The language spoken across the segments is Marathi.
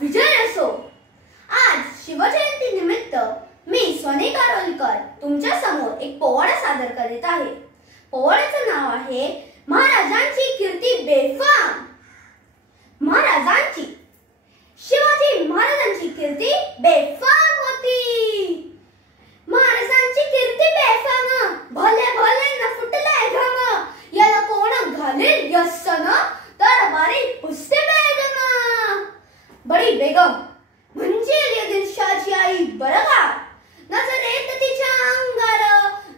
विजय असो। आज शिवजयंती निमित्त मी स्वने कारोलकर तुमच्या समोर एक पोवाडा सादर करीत आहे। पोवाड्याचे नाव आहे महाराजांची कीर्ती बेफाम। महाराजांची शिवाजी महाराजांची कीर्ती बेफाम होती। महाराजांची कीर्ती बेफाम, भले भले न फुटलाय घाम, याला कोण घालेल यसन, दरबारी पुसते बेगम। बडी बेगम म्हणजे दिलशाची आई बरगार, नजरेत तिच्या अंगार,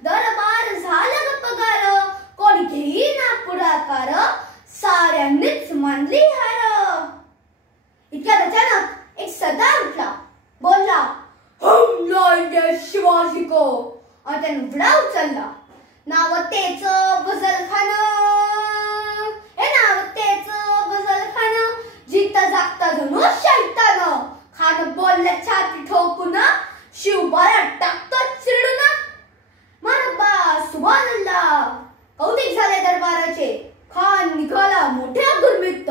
दरबार झाला गपगार, कोण घेईना पुढाकार, साऱ्यांनीच मानली हार। इतक्यात अचानक एक सरदार उठला, बोलला, हम लाएंगे शिवाजी को, और त्याने विडा उचलला। नाव तेच गजलखान, हे नाव तेच गजलखान, जिता जागता जणू शैतान, खान बोलले छाती ठोकून, शिवबाला टाकतो चिरडून। मरहबा सुभानअल्लाह, कौतिक झाले दरबाराचे, खान निघाला मोठ्या गुरमीत।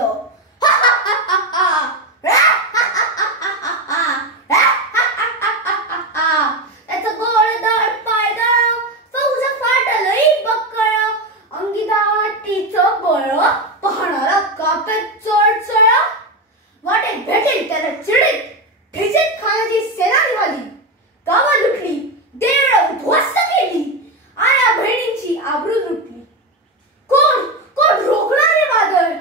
त्याचं गोडधड पायदळ, फौज फाटलंय बक्कळ, अंगी दाटीचं बळ, पाहणारा कापे चळचळ। वाटेत भेटेल त्याला चिडीत, ठेचीत खानाची सेना निघाली, गावा लुटली, देळ उद्ध्वस्त केली, आया बहिणींची आबरू लुटली। कोण कोण रोखणारे वादळ?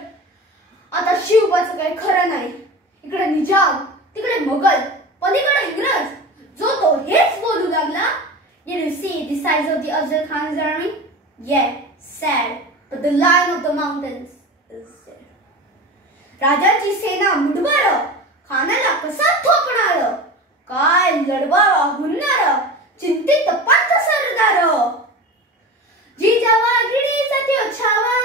आता शिवबाचं काही खरं नाही। इकडे निजाम, तिकडे मोगल, पलीकडे इंग्रज, जो तो हेच बोलू लागला। Did you see the size of the Afzal Khan's army? Yeah, sad, but the lion of the mountains is there. राजाची सेना मुठभर, खानाला कसा ठोकणार, काय लढवावा हुनणार, चिंतित पंत सरदार। जिजावागिरीचा त्यो छावा,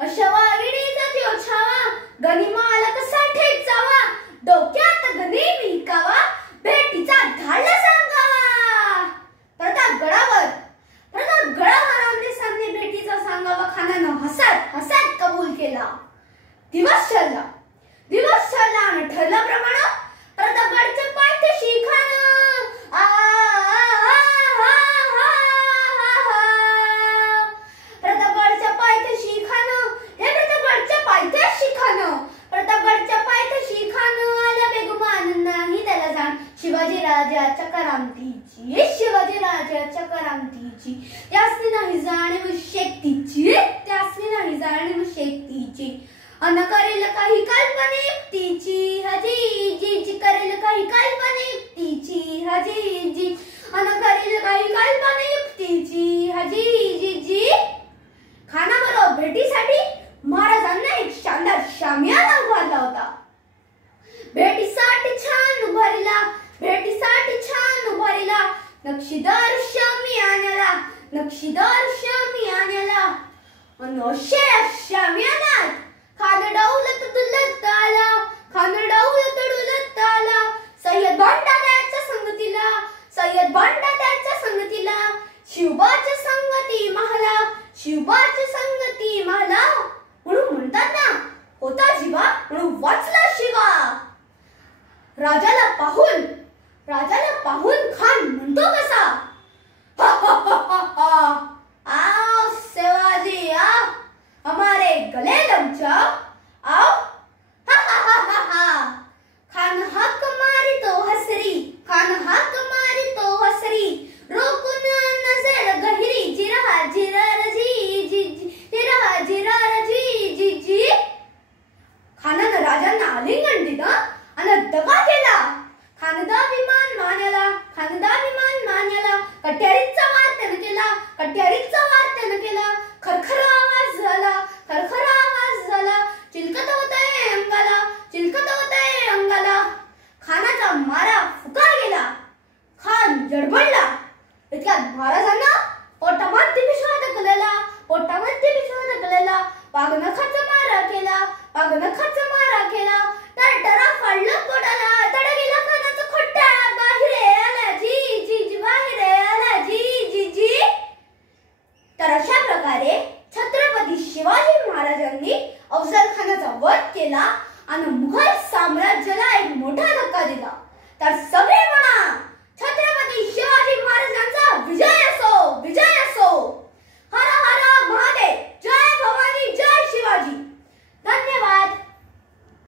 अशवागिरीचा त्यो छावा, गनिमाला कसा ठेचावा, डोक्यात गणी विकावा, भेटीचा धाडला सांगावा। प्रतापगडावर आमने सामने भेटीचा सांगावा खानानं हसत हसत कबूल केला। दिवस ठरला आणि ठरल्याप्रमाणे प्रतापगडच्या पायथ्याशी खान, प्रतापगडच्या पायथ्याशी खान, हे प्रतापगडच्या पायथ्याशी खान, प्रतापगडच्या पायथ्याशी खान, आला बेगुमान नाही त्याला जाण, शिवाजी राजाच्या करामतीची, शिवाजी राजाच्या करामतीची, त्यासनी नाही जाणीव शेतीची, त्यासनी नाही जाणीव शेतीची, अन करेल काही काल्पनिकतेची, हजी जी जी करेल काही काल्पनिकतेची, हजी जी, अन करेल काही काल्पनिकतेची, हजी जी जी। खानाबरोबर भेटीसाठी महाराजांना एक शानदार शामियाना उभारला होता। भेटीसाठी छान उभारला, भेटीसाठी छान उभारला, नक्षीदार शामियानाला, नक्षीदार शामियानाला, अन अशा शामियानात खान डौलत डुलत आला, खान डौलत डुलत आला, सय्यद भांडा त्याच्या संगतीला, सय्यद भांडा त्याच्या संगतीला, शिवबाच्या संगती महला, शिवबाच्या संगती महला, म्हणून म्हणतात ना, होता जीवा म्हणून वाचला शिवा। राजाला पाहून खान म्हणतो कसा, आओ शिवाजी आओ, हमारे गले लग जाओ, आओ। खान हाक मारी तो हसरी, खान हाक मारी तो हसरी, रोकून नजर गहिरी, जिरा जिरा जी जी जी, जिरा जिरा जी जी जी। खानानं राजांना आलिंगन दिलं आणि दगा केला। खानदाभिमान मान्याला, खानदाभिमान मान्याला, कट्यारीचा वार त्यानं केला, कट्यारीचा वार त्यानं केला, खरखर आवाज झाला, खरखर आवाज झाला, चिलकत होतंय अंगाला, चिलकत होतंय अंगाला। खानाचा मारा फुका गेला, खान जडबडला। इतक्यात महाराजांना पोटामध्ये पिशवा ढकलला, पोटामध्ये पिशवा ढकलला, पागनखाचा मारा केला, पागनखाचा मारा केला, टरटरा फाडलं पोटाला, तड गेला खानाचा खोटा, बाहेर आला जी जी जी, बाहेर आला जी जी जी। तर अशा प्रकारे छत्रपती शिवाजी महाराजांनी अफजल खानाचा वध केला आणि मुघल साम्राज्याला एक मोठा